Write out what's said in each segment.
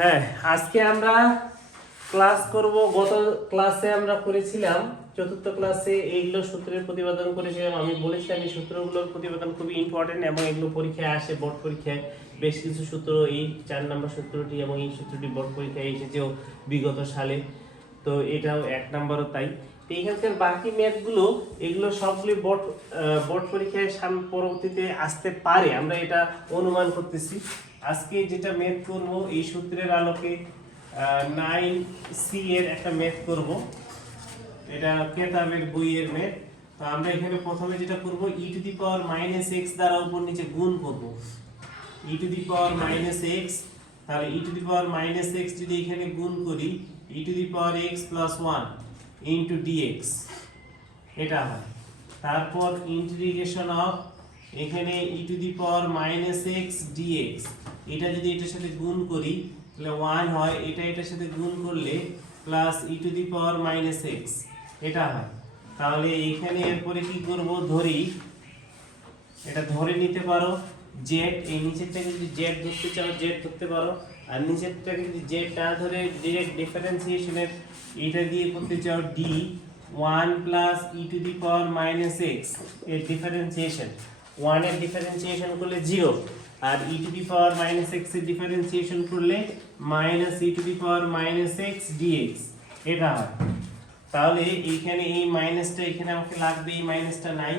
হ্যাঁ, আজকে আমরা ক্লাস করব। গত ক্লাসে আমরা করেছিলাম, চতুর্থ ক্লাসে এইগুলো সূত্রের প্রতিপাদন করেছিলাম। আমি বলেছিলাম এই সূত্রগুলোর প্রতিপাদন খুবই ইম্পর্টেন্ট এবং এগুলো পরীক্ষায় আসে, বোর্ড পরীক্ষায় বেশ কিছু সূত্র, এই 4 নম্বর সূত্রটি এবং এই সূত্রটি বোর্ড পরীক্ষায় এসেছেও বিগত সালে। তো এটাও 1 নম্বরও তাই। তো এখানকার বাকি ম্যাথগুলো এগুলো সবগুলি বোর্ড পরীক্ষায় পরবর্তীতে আসতে পারে, আমরা এটা অনুমান করতেছি। আজকে যেটা ম্যাথ করব এই সূত্রের আলোকে 9C এর একটা ম্যাথ করব। এটা কেতাবের বইয়ের ম্যাথ। তো আমরা এখানে প্রথমে যেটা করব e⁻x দ্বারা উপর নিচে গুণ করব। e⁻x, তাহলে e⁻x যদি এখানে গুণ করি e⁻x + 1 dx এটা হয়। তারপর ইন্টিগ্রেশন অফ এখানে e⁻x dx, এটা যদি এটার সাথে গুণ করি তাহলে 1 হয়, এটা এটার সাথে গুণ করলে প্লাস e⁻x এটা হয়। তাহলে এখানে এরপরে কি করব, ধরি এটা ধরে নিতে পারো z, এই নিচেরটাকে যদি z ধরতে চাও z ধরতে পারো, আর নিচেরটাকে যদি z না ধরে ডাইরেক্ট ডিফারেন্সিয়েশনের এটা দিয়ে করতে চাও d 1 + e⁻x এর ডিফারেন্সিয়েশন, 1 এর ডিফারেন্সিয়েশন করলে 0, আর e⁻x এর ডিফারেন্সিয়েশন করলে -e⁻x dx এটা হয়। তাহলে এইখানে এই মাইনাসটা এখানে আমাকে লাগবে, এই মাইনাসটা নাই,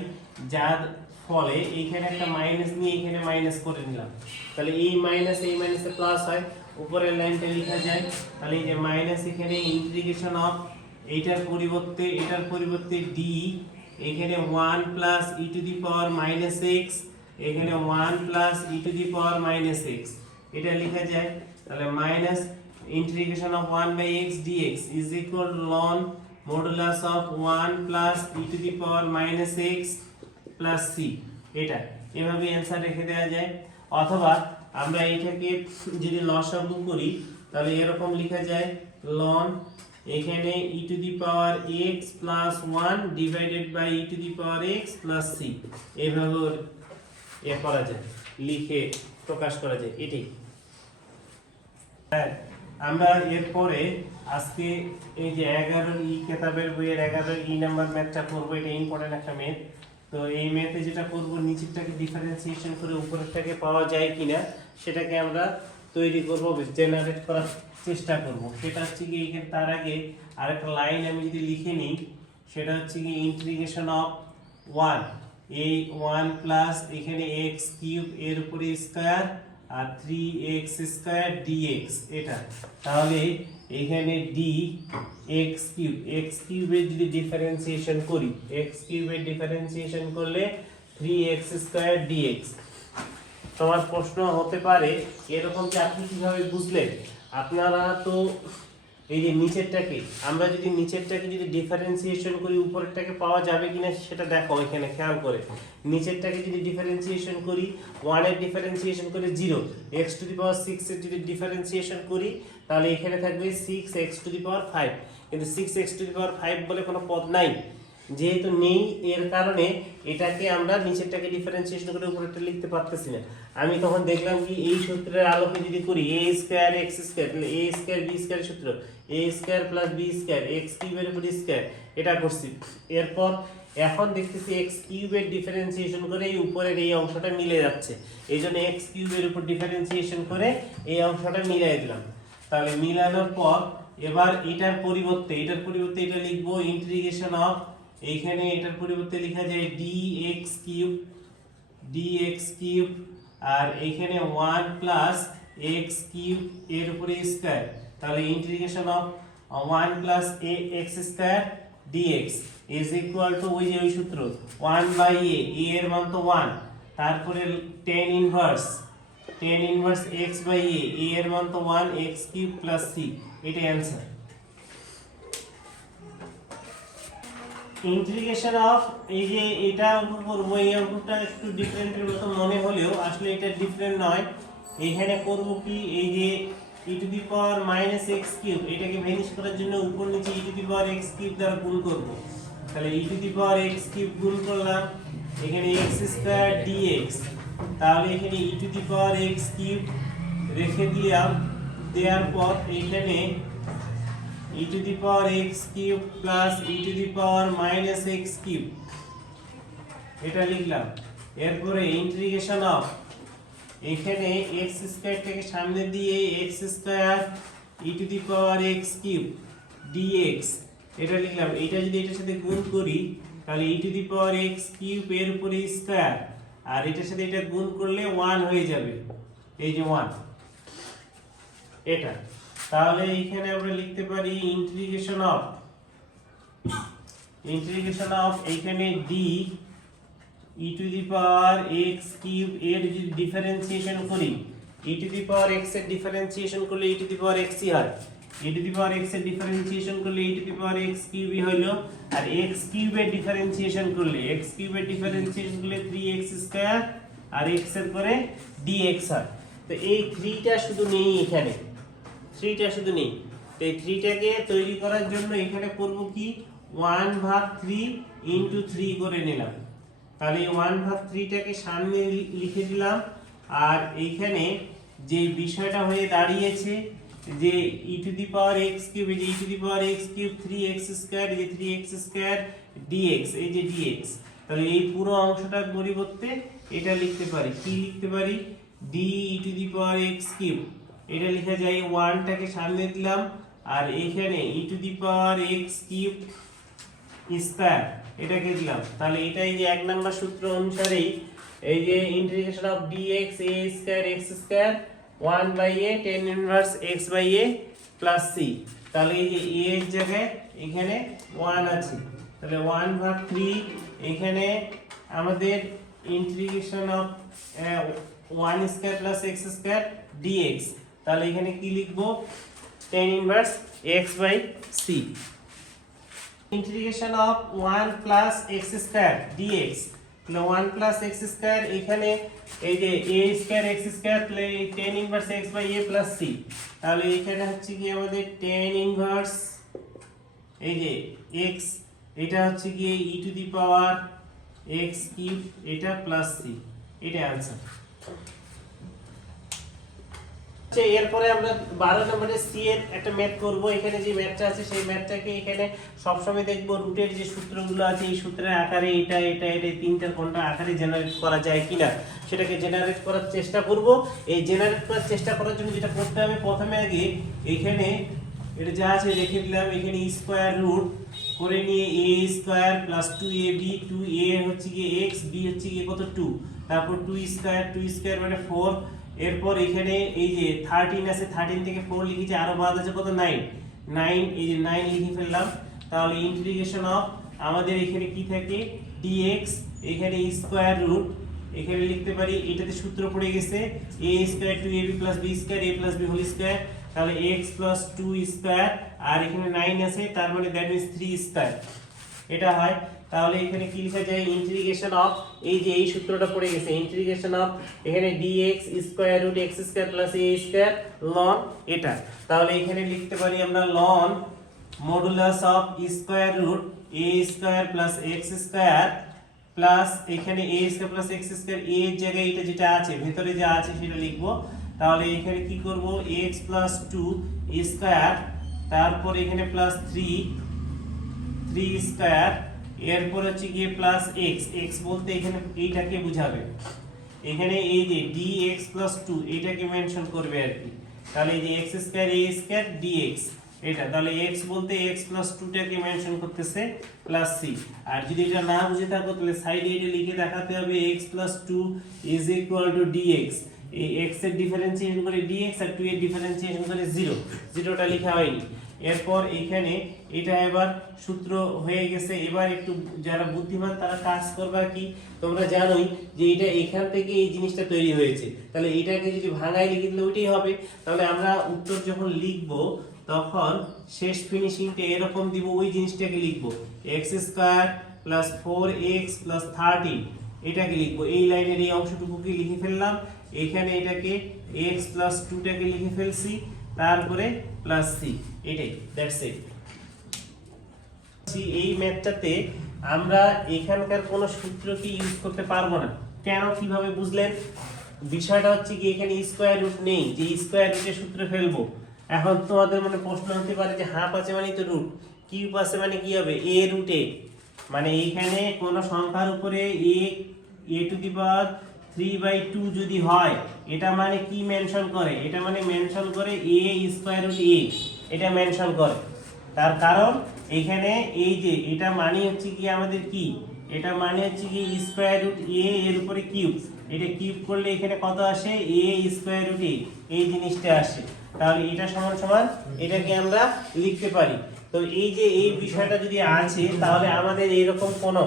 যার ফলে এইখানে একটা মাইনাস নিয়ে এখানে মাইনাস করে নিলাম। তাহলে এই মাইনাসে প্লাস হয়, উপরের লাইনটা লেখা যায়। তাহলে এই যে মাইনাস, এখানে ইন্টিগ্রেশন অফ এটার পরিবর্তে d, এখানে 1 + e⁻x, এখানে 1 + e⁻x এটা লেখা যায়। তাহলে minus integration of 1/x dx is equal to ln modulus of 1 + e⁻x + c, এটা এভাবে অ্যানসার রেখে দেওয়া যায়। অথবা আমরা এটাকে যদি লসাগু করি তাহলে এরকম লেখা যায় ln এখানে e⁻x + 1 divided by e⁻x + c, এভাবে করা যায়, লিখে প্রকাশ করা যায়। এটাই আমরা এরপরে আজকে এই যে 11 কেতাবের বইয়ের 11 নাম্বার ম্যাথটা করব। এটা ইম্পর্টেন্ট একটা ম্যাথ। তো এই ম্যাথে যেটা করব, নিচেরটাকে ডিফারেন্সিয়েশন করে উপরেরটাকে পাওয়া যায় কিনা সেটাকে আমরা তৈরি করব, জেনারেট করার চেষ্টা করব। সেটা হচ্ছে কি, এখানে তার আগে আরেকটা লাইন আমি যদি লিখে নিই, সেটা হচ্ছে কি ইন্টিগ্রেশন অফ 1, এই 1 প্লাস এখানে x³ এর উপরে স্কয়ার আর 3x² dx এটা। তাহলে এখানে x³ এর যদি ডিফারেন্সিয়েশন করি, x³ এর ডিফারেন্সিয়েশন করলে 3x² dx। তোমার প্রশ্ন হতে পারে এরকম যে আপনি কিভাবে বুঝলেন? আপনারা তো এই যে আমরা যদি নিচেরটাকে যদি ডিফারেন্সিয়েশন করি উপরেরটাকে পাওয়া যাবে কিনা সেটা দেখো, এখানে খেয়াল করে। নিচেরটাকে যদি ডিফারেন্সিয়েশন করি 1 এর ডিফারেন্সিয়েশন করে 0, x⁻6 এর যদি ডিফারেন্সিয়েশন করি তাহলে এখানে থাকবে 6x⁵, কিন্তু 6x⁵ বলে কোনো পদ নাই, যেহেতু নেই এর কারণে এটাকে আমরা নিচেরটাকে ডিফারেন্সিয়েশন করে উপরেরটা লিখতে পারতেছি না। আমি তখন দেখলাম কি, এই সূত্রের আলোকে যদি করি a² x², তাহলে a² b² সূত্র a² + b² x³ এর উপর স্কয়ার এটা করছি। এরপর এখন দেখতেছি x³ এর ডিফারেন্সিয়েশন করে এই উপরের এই অংশটা মিলে যাচ্ছে, এইজন্য x³ এর উপর ডিফারেন্সিয়েশন করে এই অংশটা মিলাই দিলাম। তাহলে মিলানোর পর এবার এটার পরিবর্তে এটা লিখবো ইন্টিগ্রেশন অফ, এইখানে এটার পরিবর্তে লেখা যায় dx³ আর এইখানে 1 + x³ এর উপরে স্কয়ার। তাহলে integration of 1 + ax² dx is equal to ওই যে ওই সূত্র 1/a, a এর মান তো 1, তারপরে tan ইনভার্স x/a, a এর মান তো 1, x³ + c, এটা অ্যানসার। ইন্টিগ্রেশন অফ এই যে এটা অঙ্ক করব, এই অঙ্কটা একটু ডিফারেন্টের মতো মনে হলেও আসলে এটা ডিফারেন্ট নয়। এখানে করব কি, এই যে e⁻x³ এটাকে ভ্যানিশ করার জন্য উপর নিচে e⁻x³ দ্বারা গুণ করব। তাহলে e⁻x³ গুণ করলাম, এখানে x² dx, তাহলে এখানে e⁻x³ রেখে দিলাম দেওয়ার পর এইখানে e to the power x cube plus e to the power minus x cube এটা লিখলাম। এরপরে ইন্টিগ্রেশন অফ এখানে x স্কয়ারটাকে সামনে দিয়ে x square e to the power x cube dx এটা লিখলাম। এটা যদি এটার সাথে গুণ করি তাহলে e to the power x cube এর উপরে স্কয়ার আর এটার সাথে এটা গুণ করলে 1 হয়ে যাবে, এই যে 1 এটা। তাহলে এখানে আমরা লিখতে পারি ইন্টিগ্রেশন অফ এখানে d e to the power x cube এর যদি ডিফারেন্সিয়েশন করি e to the power x এর ডিফারেন্সিয়েশন করলে e to the power x ই হয়, e to the power x এর ডিফারেন্সিয়েশন করলে e to the power x কিউবই হলো, আর x কিউবের ডিফারেন্সিয়েশন করলে 3x স্কয়ার আর x এর পরে dx হয়। তো এই 3টা শুধু নেই, এখানে 3টা শুধু নেই। তো এই 3টাকে তৈরি করার জন্য এখানে করব কি 1/3 * 3 করে নিলাম। তাহলে এই 1/3টাকে সামনে লিখে দিলাম। আর এইখানে যে বিষয়টা হয়ে দাঁড়িয়েছে যে e to the power x cube, এই যে e to the power x cube 3x square, এই যে 3x স্কয়ার dx, এই যে dx। তাহলে এই পুরো অংশটার পরিবর্তে এটা লিখতে পারি, কি লিখতে পারি d e to the power x cube, এটা লেখা যায় 1টাকে সামনে দিলাম আর এইখানে e to the power x cube square এটাকে দিলাম। তাহলে এটাই যে এক নাম্বার সূত্র অনুসারে এই যে integration of dx a square x square 1/a tan inverse x/a plus c। তাহলে এই যে a এর জায়গায় এখানে 1 আছে, তাহলে 1/3 এখানে আমাদের integration of 1 square plus x square dx। তাহলে এখানে কি লিখবো tan inverse x/c। Integration of 1 plus x square dx, তাহলে 1 প্লাস x স্কয়ার এখানে এই যে a square x square tan inverse x/a plus c। তাহলে এখানে হচ্ছে কি আমাদের tan ইনভার্স এই যে x, এটা হচ্ছে কি e to the power x cube এটা প্লাস c, এটা आंसर। এরপরে আমরা 12 নম্বরে সি এর একটা ম্যাথ করব। এখানে যে ম্যাথটা আছে সেই ম্যাথটাকে এখানে সবসময় দেখব রুটের যে সূত্রগুলো আছে এই সূত্রের আকারে এটা তিনটার কোনটা আকারে জেনারেট করা যায় কিনা সেটাকে জেনারেট করার চেষ্টা করব। এই জেনারেট করার চেষ্টা করার জন্য যেটা করতে হবে প্রথমে আগে এখানে এটা যা আছে রেখে দিলাম, এখানে স্কয়ার রুট করে নিয়ে a square plus 2ab, 2a হচ্ছে কি x, b হচ্ছে কি কত 2, তারপর 2 স্কয়ার মানে 4। এরপর এখানে এই যে 13 আছে, 13 থেকে 4 লিখেছি, আরো বাদ আছে কত 9, এই যে 9 লিখে ফেললাম। তাহলে ইন্টিগ্রেশন অফ আমাদের এখানে কি থাকে dx, এখানে স্কয়ার রুট এখানে লিখতে পারি, এটাতে সূত্র পড়ে গেছে a square 2ab plus b square a plus b whole square, তাহলে x প্লাস 2 স্কয়ার আর এখানে 9 আছে তার মানে দ্যাট মিন্স 3 স্কয়ার এটা হয়। তাহলে এখানে কি লেখা যায় ইন্টিগ্রেশন অফ এই যে এই সূত্রটা পড়ে গেছে ইন্টিগ্রেশন অফ এখানে dx square root x square plus a square ln এটা। তাহলে এখানে লিখতে পারি আমরা ln modulus of square root a square plus x square plus এখানে a square plus x square a এর জায়গায় এটা যেটা আছে ভিতরে যা আছে সেটা লিখব। তাহলে এখানে কি করব x প্লাস 2 স্কয়ার তারপর এখানে প্লাস 3 স্কয়ার এরপর হচ্ছে কি প্লাস x বলতে এখানে এইটাকে বোঝাবে, এখানে এই যে dx প্লাস 2 এটাকে মেনশন করবে আর কি। তাহলে এই যে x square a square dx এটা, তাহলে x বলতে x প্লাস 2 টাকে মেনশন করতেছে প্লাস c। আর যদি এটা না বুঝে থাকো তাহলে সাইডে এটা লিখে দেখাতে হবে x plus 2 is equal to dx, এই x এর ডিফারেন্সিয়েশন করে dx আর 2 এর ডিফারেন্সিয়েশন করে 0টা লেখা হয়নি। এরপর এখানে এটা এবার সূত্র হয়ে গেছে। এবার একটু যারা বুদ্ধিমান তারা কাজ করবা কি, তোমরা জানোই যে এটা এখান থেকে এই জিনিসটা তৈরি হয়েছে, তাহলে এটাকে যদি ভাঙায় লিখে দিলে ওইটাই হবে। তাহলে আমরা উত্তর যখন লিখব তখন শেষ ফিনিশিংটা এরকম দিব, ওই জিনিসটাকে লিখব x square plus 4x plus 13 এটাকে লিখব। এই লাইনের এই অংশটুকুকে লিখে ফেললাম, এখানে এটাকে x প্লাস 2 টাকে লিখে ফেলছি, তারপরে প্লাস c, এটাই দ্যাটস ইট। এই ম্যাথটাতে আমরা এখানকার কোনো সূত্রকে ইউজ করতে পারবো না। কেন, কিভাবে বুঝলেন? বিষয়টা হচ্ছে কি এখানে স্কয়ার রুট নেই, যে স্কয়ার রুটের সূত্র ফেলবো। এখন তোমাদের মনে প্রশ্ন হতে পারে যে হাফ আছে মানে তো রুট, কিউব আছে মানে কি হবে এ রুট এ, মানে এইখানে কোন সংখ্যার উপরে এ টু দি পাওয়ার 3/2 যদি হয় এটা মানে কি মেনশন করে, এটা মানে মেনশন করে এ স্কয়ার রুট এ, এটা মেনশন করে। তার কারণ এখানে এই যে এটা মানে হচ্ছে কি আমাদের কি, এটা মানে হচ্ছে কি স্কয়ার রুট এ এর উপরে কিউব, এটা কিউব করলে এখানে কত আসে এ স্কয়ার রুট এ, এই জিনিসটা আসে। তাহলে এটা সমান সমান এটাকে আমরা লিখতে পারি। তো এই যে এই বিষয়টা যদি আছে তাহলে আমাদের এইরকম কোন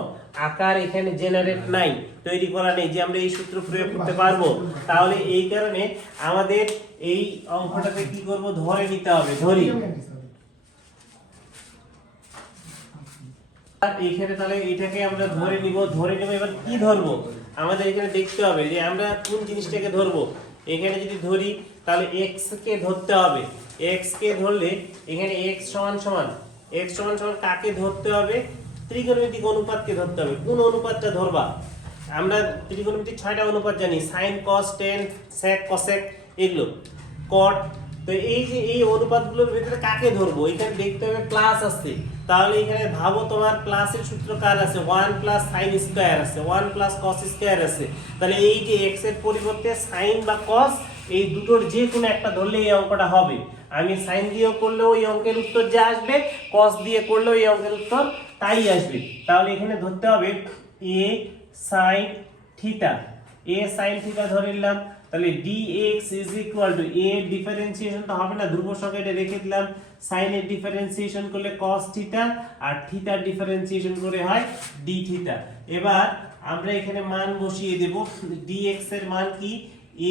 আকার এখানে জেনারেট নাই, তৈরি করা নেই যে আমরা এই সূত্র প্রয়োগ করতে পারবো। তাহলে এই কারণে আমাদের এই অঙ্কটাকে কি করব, ধরে নিতে হবে, ধরি। এইখানে তাহলে এটাকে আমরা ধরে নিব, এবার কি ধরবো আমাদের এখানে দেখতে হবে যে আমরা কোন জিনিসটাকে ধরবো। এখানে যদি ধরি তাহলে x কে ধরতে হবে, x কে ধরলে এখানে x সমান সমান কাকে ধরতে হবে, ত্রিকোণমিতিক অনুপাতকে ধরতে হবে। কোন অনুপাতটা ধরবা, আমরা ত্রিকোণমিতিক 6টা অনুপাত জানি, sin cos tan sec cosec এগুলো, cot। তো এই যে এই অনুপাতগুলোর ভিতরে কাকে ধরবো, এখানে দেখতে হবে প্লাস আছে, তাহলে এখানে ভাবো তোমার প্লাসের সূত্র কার আছে 1 প্লাস sin স্কয়ার আছে, 1 প্লাস cos স্কয়ার আছে। তাহলে এই যে x এর পরিবর্তে sin বা cos এই দুটোর যে কোনো একটা ধরলে এই অঙ্কটা হবে। আমি sin দিয়েও করলেও এই অঙ্কের উত্তর যা আসবে, cos দিয়ে করলেও এই অঙ্কের উত্তর তাই আসবে। তাহলে এখানে ধরতে হবে a sin theta, a sin theta ধরে নিলাম। তাহলে dx is equal to a differentiation তো হবে না, ধ্রুব সংখ্যা এটা রেখে দিলাম, sin এর ডিফারেন্সিয়েশন করলে cos থিটা আর থিটার ডিফারেন্সিয়েশন করে হয় d থিটা। এবার আমরা এখানে মান বসিয়ে দেব, dx এর মান কি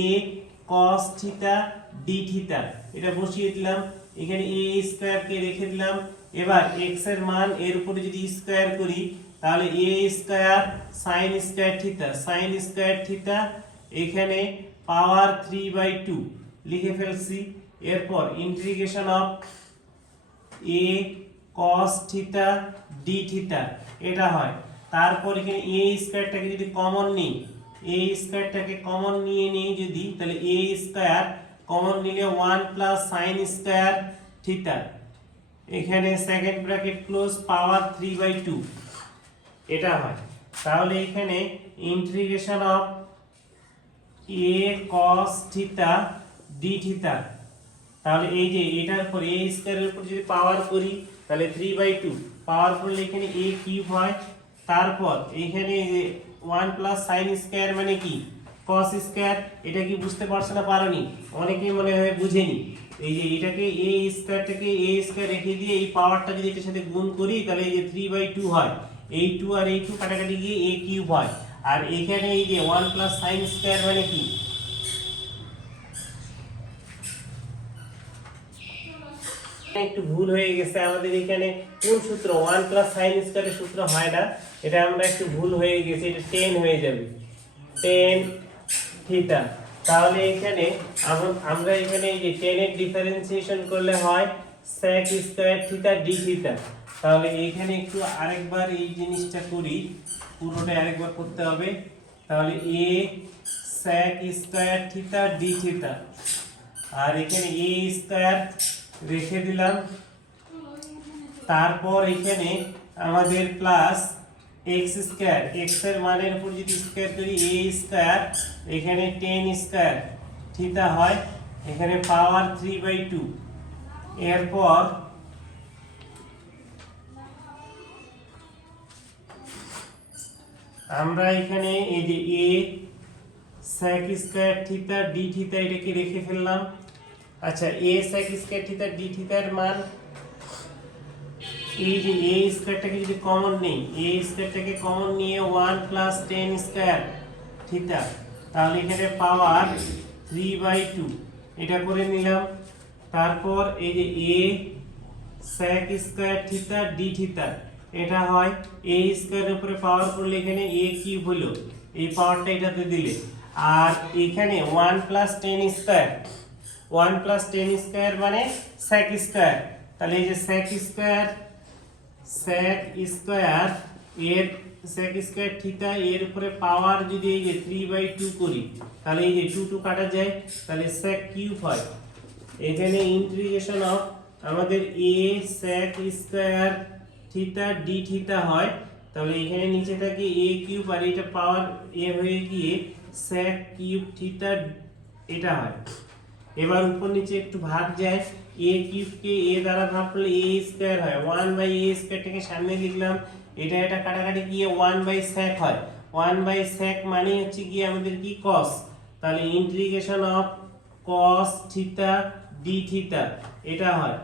a cos theta d theta, এটা বসিয়ে দিলাম। এখানে a স্কয়ার কে রেখে দিলাম। এবার x এর মান এর উপরে যদি স্কয়ার করি তাহলে a square sin square theta এখানে পাওয়ার 3/2 লিখে ফেলছি। এরপর integration of a cos theta d theta এটা হয়। তারপর এখানে a স্কয়ারটাকে যদি কমন নিই, a স্কয়ারটাকে কমন নিয়ে নেই যদি, তাহলে a স্কয়ার কমন নিলে 1 প্লাস sin স্কয়ার থিটা এখানে সেকেন্ড ব্র্যাকেট ক্লোজ পাওয়ার 3/2 এটা হয়। তাহলে এখানে integration of a cos theta d theta, তাহলে এই যে এটার পর a স্কয়ারের উপর যদি পাওয়ার করি তাহলে 3/2 পাওয়ার করলে এখানে a কিউব হয়। তারপর এখানে 1 প্লাস sin স্কয়ার মানে কি cos স্কয়ার, এটা কি বুঝতে পারছ না পারোনি, অনেকেই মনে হয় বুঝেনি। এই যে এটাকে a স্কয়ারটাকে a স্কয়ার রেখে দিয়ে এই পাওয়ারটা যদি এটার সাথে গুণ করি তাহলে এই যে 3/2 হয়, এই 2 আর এই 2 কাটাকাটি গিয়ে a কিউব হয়। আর এখানে এই যে 1 প্লাস sin স্কয়ার মানে কি, একটু ভুল হয়ে গেছে আমাদের এখানে কোন সূত্র 1 প্লাস sin স্কয়ারের সূত্র হয় না, এটা আমরা একটু ভুল হয়ে গেছে, এটা 10 হয়ে যাবে, 10 থিটা। তাহলে এখানে আমরা এখানে এই যে 10 এর ডিফারেন্সিয়েশন করলে হয় sec square theta d theta. তাহলে এখানে একটু আরেকবার এই জিনিসটা করি, পুরোটা আরেকবার করতে হবে। তাহলে a sec square theta d theta, আর এখানে a স্কয়ার রেখে দিলাম। তারপর এখানে আমাদের প্লাস x স্কয়ার, x এর মানের উপর যদি স্কয়ার করি a স্কয়ার এখানে 10 স্কয়ার থিটা হয় এখানে পাওয়ার 3/2। এরপর আমরা এখানে এই যে a sec square theta d theta এটাকে রেখে ফেললাম। আচ্ছা a sec square theta d থিটার মান, এই যে a স্কয়ারটাকে যদি কমন নেই, a স্কয়ারটাকে কমন নিয়ে 1 প্লাস 10 স্কয়ার থিটা, তাহলে এখানে পাওয়ার 3/2 এটা করে নিলাম। তারপর এই যে a sec square theta d theta এটা হয় a স্কয়ারের উপরে পাওয়ার করলে এখানে a কিউব হলো, এই পাওয়ারটা এটাতে দিলে। আর এখানে 1 প্লাস 10 স্কয়ার, 1 প্লাস 10 স্কয়ার মানে sec স্কয়ার, তাহলে এই যে sec স্কয়ার এর sec স্কয়ার থিটা এর উপরে পাওয়ার যদি এই যে 3/2 করি তাহলে এই যে 2 2 কাটা যায় তাহলে sec কিউব হয়। এখানে ইন্টিগ্রেশন অফ আমাদের a sec square theta d theta হয়, তাহলে এখানে নিচে থাকে a কিউব আর এটা পাওয়ার a হয়ে গিয়ে sec কিউব থিটা এটা হয়। এবার উপর নিচে একটু ভাগ যায়, a কিউব কে a দ্বারা ভাগ করলে a স্কয়ার হয়, 1/a স্কয়ারটাকে সামনে লিখলাম, এটা কাটাকাটি গিয়ে 1/sec হয়, 1/sec মানে হচ্ছে কি আমাদের কি cos, তাহলে integration of cos theta d theta এটা হয়।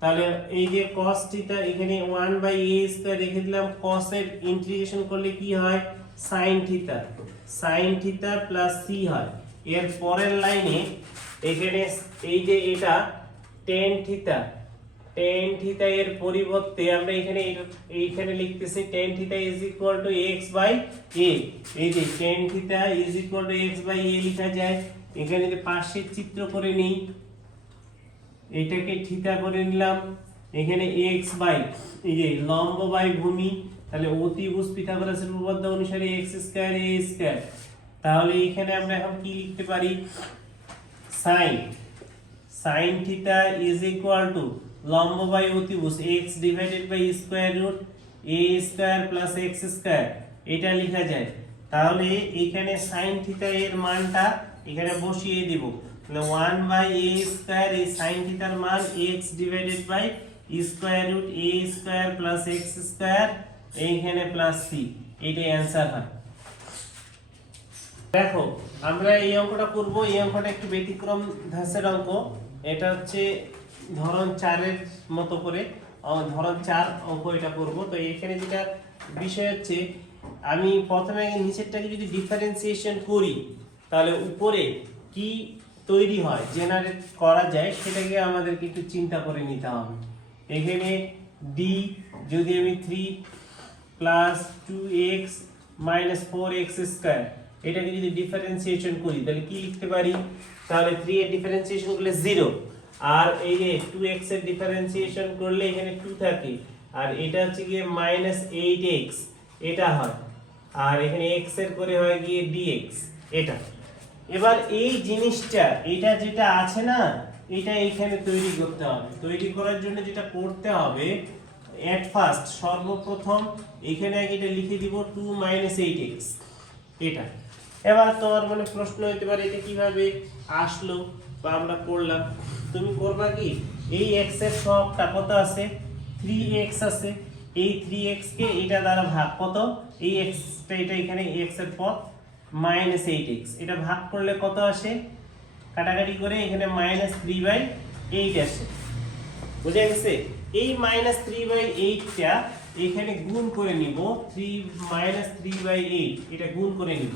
তাহলে এই যে cos থিটা এখানে 1/a স্কয়ার রেখে দিলাম, cos এর ইন্টিগ্রেশন করলে কি হয় sin থিটা প্লাস c হয়। এর পরের লাইনে এখানে এই যে এটা tan থিটা এর পরিবর্তে আমরা এইখানে লিখতেছি tan থিটা x/a, এই যে tan থিটা x/a লেখা যায়। এখানে যদি পাশের চিত্র করে নিই, এটাকে থিটা করে নিলাম, এখানে x বাই এই যে লম্ব বাই ভূমি, তাহলে অতিভুজ পিথাগোরাসের উপপাদ্য অনুসারে x² a², তাহলে এখানে আমরা এখন কি লিখতে পারি, sin থিটা লম্ব বাই অতিভুজ x divided by square root a² plus x², এটা লেখা যায়। তাহলে এখানে sin থিটা এর মানটা এখানে বসিয়ে দিব, তাহলে 1/a² এই sin থিটার মান x divided by square root a² plus x², এইখানে প্লাস c, এটাই অ্যানসার হয়। দেখো আমরা এই অঙ্কটা করব, এই অঙ্কটা একটু ব্যতিক্রম ধাঁচের অঙ্ক, এটা হচ্ছে ধরন 4 এর মতো করে ধরন 4 অঙ্ক এটা করব। তো এখানে যেটা বিষয় হচ্ছে, আমি প্রথমে নিচেরটাকে যদি ডিফারেন্সিয়েশন করি তাহলে উপরে কি তৈরি হয় জেনারেট করা যায় সেটাকে আমাদেরকে একটু চিন্তা করে নিতে হবে। এখানে d যদি আমি 3 প্লাস 2x মাইনাস 4x², এটাকে যদি ডিফারেন্সিয়েশন করি তাহলে কি লিখতে পারি, তাহলে 3 এর ডিফারেন্সিয়েশন করলে 0, আর এই যে 2x এর ডিফারেন্সিয়েশন করলে এখানে 2 থাকে, আর এটা হচ্ছে গিয়ে -8x এটা হয়, আর এখানে x এর করে হয় গিয়ে dx এটা। এবার এই জিনিসটা এটা যেটা আছে না, এটা এখানে তৈরি করতে হবে। তৈরি করার জন্য যেটা করতে হবে, এট ফার্স্ট সর্বপ্রথম এখানে এটা লিখে দিব 2 8x এটা। এবার তোমার মনে প্রশ্ন হতে পারে এটা কিভাবে আসলো বা আমরা করলাম, তুমি করবা কি, এই x এর সহগটা কত আছে, 3x আছে, এই 3x কে এটা দ্বারা ভাগ, কত এই x টা এটা এখানে x এর পদ -8x, এটা ভাগ করলে কত আসে, কাটাকাটি করে এখানে -3/8 আসে, বুঝা গেছে। এই -3/8 টা এখানে গুণ করে নিব, 3 এটা গুণ করে নিব।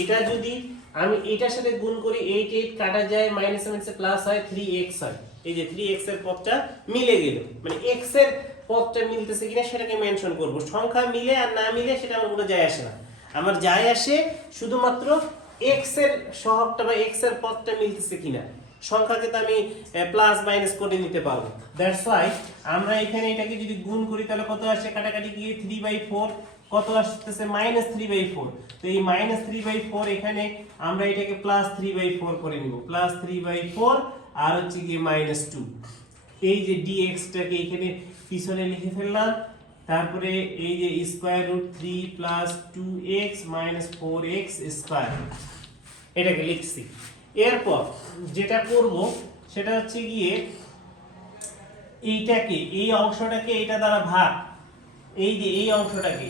এটা যদি আমি এটার সাথে গুণ করি 8 কাটা যায়, মাইনাস মাইনাসে প্লাস হয়, 3x হয়, এই যে 3x এর পদটা মিলে গেল, মানে x এর পদটা মিলতেছে কিনা সেটাকে মেনশন করব। সংখ্যা মিলে আর না মিলে সেটা আমার কোনো যায় আসে না, আমার যায় আসে শুধুমাত্র x এর সহগটা বা x এর পদটা মিলতেছে কিনা। সংখ্যাকে তো আমি প্লাস মাইনাস করে নিতে পারবো, দ্যাটস ওয়াই আমরা এখানে এটাকে যদি গুণ করি তাহলে কত আসে, কাটাকাটি গিয়ে 3/4 কত আসতেছে -3/4, তো এই -3/4 এখানে আমরা এটাকে +3/4 করে নিব, +3/4 আর হচ্ছে কি -2, এই যে dx টাকে এখানে পিছনে লিখে ফেললাম, তারপরে এই যে √3 + 2x - 4x², এটাকে লিখছি। এরপর যেটা করব সেটা হচ্ছে গিয়ে এইটাকে, এই অংশটাকে এটা দ্বারা ভাগ, এই যে এই অংশটাকে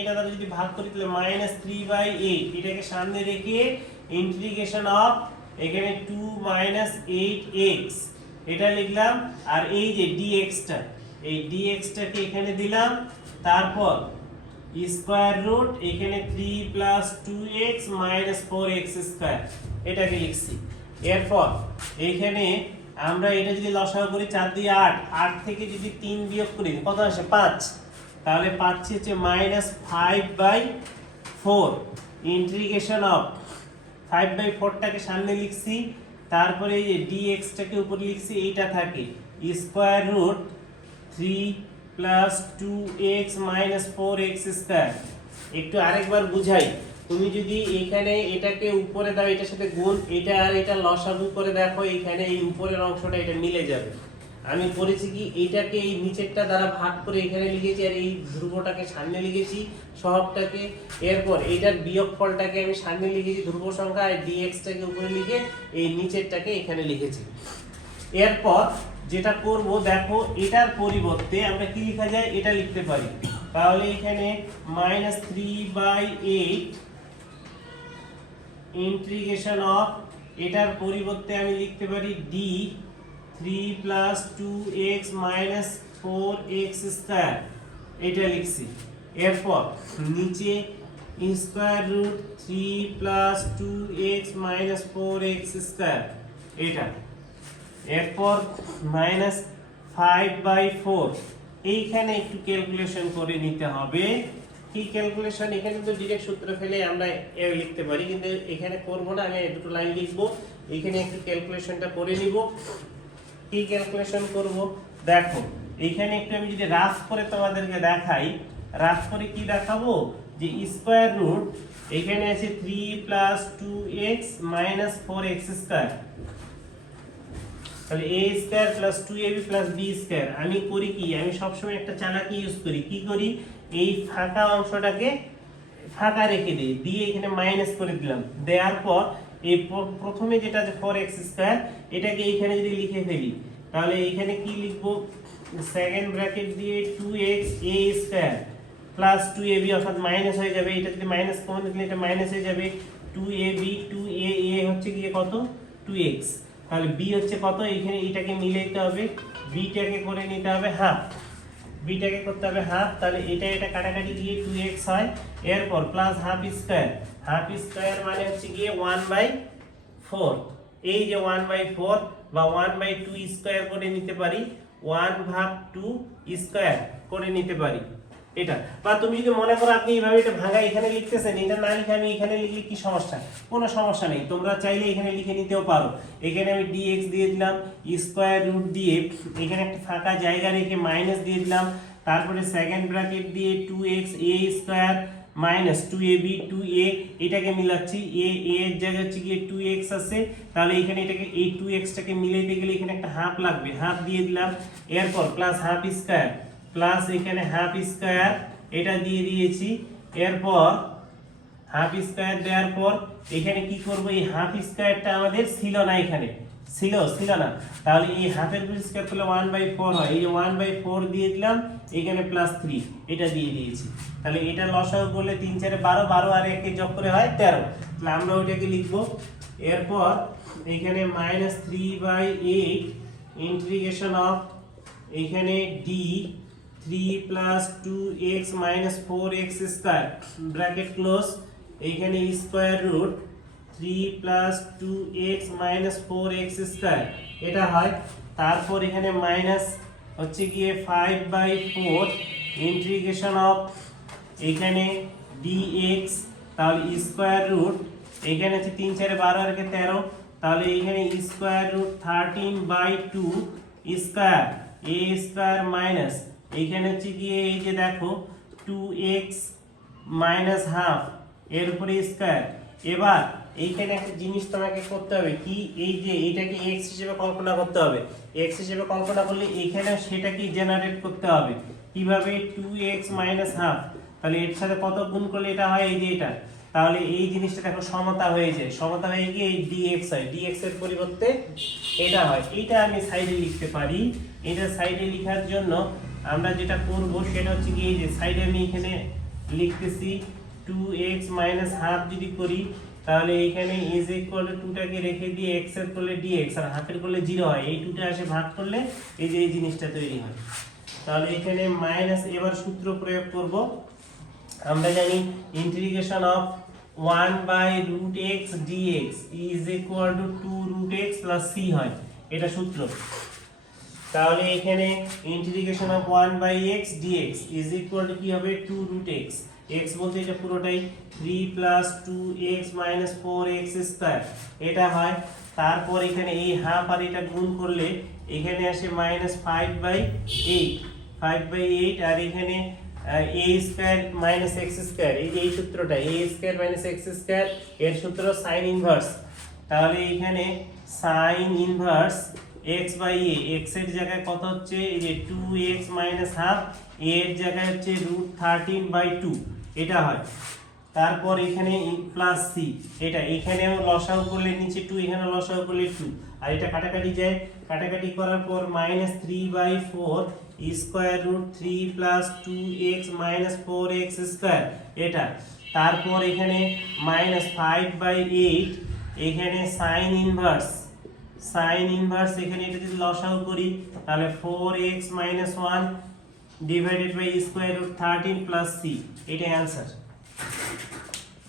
এটা দ্বারা যদি ভাগ করি তাহলে -3/8 এটাকে সামনে রেখে ইন্টিগ্রেশন অফ এখানে 2 8x এটা লিখলাম, আর এই যে dx টা, এই dx টাকে এখানে দিলাম, তারপর স্কয়ার রুট এখানে 3 + 2x - 4x² এটাকে লিখছি। এরপর এইখানে আমরা এটা যদি লসাগু করি 4 দিয়ে 8, 8 থেকে যদি 3 বিয়োগ করি কত আসে 5, তাহলে পাচ্ছি হচ্ছে -5/4 ইন্টিগ্রেশন অফ 5/4 টাকে সামনে লিখছি, তারপরে এই যে dx টাকে উপরে লিখছি, এইটা থাকে square root 3 plus 2x minus 4x square. একটু আরেকবার বুঝাই, তুমি যদি এখানে এটাকে উপরে দাও এটার সাথে গুণ, এটা আর এটা লসাগু করে দেখো, এখানে এই উপরের অংশটা এটা মিলে যাবে। আমি করেছি কি এটাকে এই নিচেরটা দ্বারা ভাগ করে এখানে লিখেছি, আর এই ধ্রুবটাকে সামনে লিখেছি সহগটাকে। এরপর এইটার বিয়োগফলটাকে আমি সামনে লিখেছি ধ্রুব সংখ্যা, আর ডিএক্সটাকে উপরে লিখে এই নিচেরটাকে এখানে লিখেছি। এরপর যেটা করব দেখো, এটার পরিবর্তে আমরা কি লেখা যায়, এটা লিখতে পারি। তাহলে এখানে -3/8 ইন্টিগ্রেশন অফ, এটার পরিবর্তে আমি লিখতে পারি d 3 + 2x - 4x স্কয়ার, এটা লিখছি। এরপর নিচে square root 3 + 2x - 4x square, এটা। এরপর -5/4, এইখানে একটু ক্যালকুলেশন করে নিতে হবে। কি ক্যালকুলেশন, এখানে তো ডাইরেক্ট সূত্র ফেলে আমরা লিখতে পারি, কিন্তু এখানে করব না, আমি দুটো লাইন লিখবো, এখানে একটু ক্যালকুলেশনটা করে নিব। কি ক্যালকুলেশন করব দেখো, এইখানে একটু আমি যদি রাফ করে তোমাদেরকে দেখাই, রাফ করে কি দেখাবো, যে স্কয়ার রুট এখানে আছে 3 + 2x - 4x স্কয়ার, তাহলে a square plus 2ab plus b square. আমি করি কি, আমি সবসময় একটা চালাকি ইউজ করি, কি করি, এই ফাঁকা অংশটাকে ফাঁকা রেখে দিই, দিয়ে এখানে মাইনাস করে দিলাম। দেওয়ার পর এই প্রথমে যেটা আছে 4x স্কয়ার, এটাকে এইখানে যদি লিখে ফেলি, তাহলে এইখানে কি লিখবো, সেকেন্ড ব্র্যাকেট দিয়ে 2x a square plus 2ab, অর্থাৎ মাইনাস হয়ে যাবে, এটা যদি মাইনাস কমন দিলে এটা মাইনাস হয়ে যাবে, 2ab 2a, a হচ্ছে গিয়ে কত 2x, তাহলে b হচ্ছে কত, এখানে এটাকে মিলে দিতে হবে, b টাকে করে নিতে হবে হাফ, b টাকে করতে হবে হাফ, তাহলে এটা কাটাকাটি দিয়ে 2x হয়। এরপর plus half square, half square মানে হচ্ছে গিয়ে 1/4, এই যে 1/4 বা 1/2 স্কয়ার করে নিতে পারি, 1/2 স্কয়ার করে নিতে পারি এটা। বা তুমি যদি মনে করো আপনি এইভাবে এটা ভাঙা এখানে লিখতেছেন, এটা না লিখে আমি এখানে লিখলে কি সমস্যা, কোনো সমস্যা নেই, তোমরা চাইলে এখানে লিখে নিতেও পারো। এখানে আমি dx দিয়ে দিলাম, স্কয়ার রুট দিয়ে এখানে একটা ফাঁকা জায়গা রেখে মাইনাস দিয়ে দিলাম, তারপরে সেকেন্ড ব্র্যাকেট দিয়ে 2x a square minus 2ab 2a, এটাকে মিলাচ্ছি, a এর জায়গায় হচ্ছে গিয়ে 2x আছে, তাহলে এখানে এটাকে এই 2x টাকে মিলাইতে গেলে এখানে একটা হাফ লাগবে, হাফ দিয়ে দিলাম। এরপর প্লাস হাফ স্কয়ার প্লাস এখানে হাফ স্কয়ার, এটা দিয়ে দিয়েছি। এরপর হাফ স্কয়ার দেওয়ার পর এখানে কি করব, এই হাফ স্কয়ারটা আমাদের ছিল না, এখানে ছিল না, তাহলে এই হাফের স্কয়ার করলে 1/4 হয়, এই যে 1/4 দিয়ে দিলাম, এখানে প্লাস 3 এটা দিয়ে দিয়েছি। তাহলে এটা লসাগু করলে 3 4 12, 12 আর 1 যোগ করে হয় 13, তাহলে আমরা ওইটাকে লিখব। এরপর এখানে -3/8 ইন্টিগ্রেশন অফ, এখানে d 3 + 2x - 4x square bracket close, এইখানে square root 3 + 2x - 4x square, এটা হয়। তারপর এখানে মাইনাস হচ্ছে গিয়ে 5/4 ইন্টিগ্রেশন অফ, এখানে dx, তাহলে স্কয়ার রুট এখানে হচ্ছে 3 4 12 আর 13, তাহলে এখানে square root 13/2 square a square minus এইখানে হচ্ছে গিয়ে এই যে দেখো 2x মাইনাস হাফ এর উপরে স্কয়ার। এবার এইখানে একটা জিনিস তোমাকে করতে হবে কি, এই যে এইটাকে x হিসেবে কল্পনা করতে হবে, x হিসেবে কল্পনা করলে এইখানে সেটাকে জেনারেট করতে হবে কিভাবে, 2x মাইনাস হাফ, তাহলে এর সাথে কত গুণ করলে এটা হয়, এই যে এটা, তাহলে এই জিনিসটা দেখো সমতা হয়ে যায়, সমতা হয়ে গিয়ে এই dx হয়, dx এর পরিবর্তে এটা হয়, এটা আমি সাইডে লিখতে পারি। এটা সাইডে লেখার জন্য আমরা যেটা করব সেটা হচ্ছে কি, এই যে সাইডে আমি এখানে লিখতেছি 2x মাইনাস হাফ যদি করি, তাহলে এখানে is equal to 2 টাকে রেখে দিয়ে x এর করলে dx আর হাফের করলে 0 হয়, এই 2টা আসে ভাগ করলে এই যে এই জিনিসটা তৈরি হয়। তাহলে এখানে মাইনাস, এবার সূত্র প্রয়োগ করব, আমরা জানি integration of 1/√x dx is equal to 2√x plus c হয়, এটা সূত্র। তাহলে এখানে integration of 1/x dx is equal to কি হবে, 2√x, x বলতে এটা পুরোটাই 3 + 2x - 4x স্কয়ার, এটা হয়। তারপর এখানে এই হাফ আর এটা গুণ করলে এখানে আসে -5/8, 5/8 আর এখানে a square minus x square, এই সূত্রটা a square minus x square এর সূত্র sin ইনভার্স। তাহলে এখানে sin ইনভার্স x/a, x এর জায়গায় কত হচ্ছে এই যে 2x মাইনাস হাফ, a এর জায়গায় হচ্ছে √13/2 এটা হয়। তারপর এখানে প্লাস c, এটা এখানেও লসাগু করলে নিচে 2, এখানে লসাগু করলে 2, আর এটা কাটাকাটি যায়, কাটাকাটি করার পর -3/4 square root 3 plus 2x minus 4x square এটা। তারপর এখানে -5/8 এখানে sin ইনভার্স, এখানে এটা যদি লসাগু করি তাহলে 4x minus 1 divided by square root 13 plus c, এটা অ্যানসার।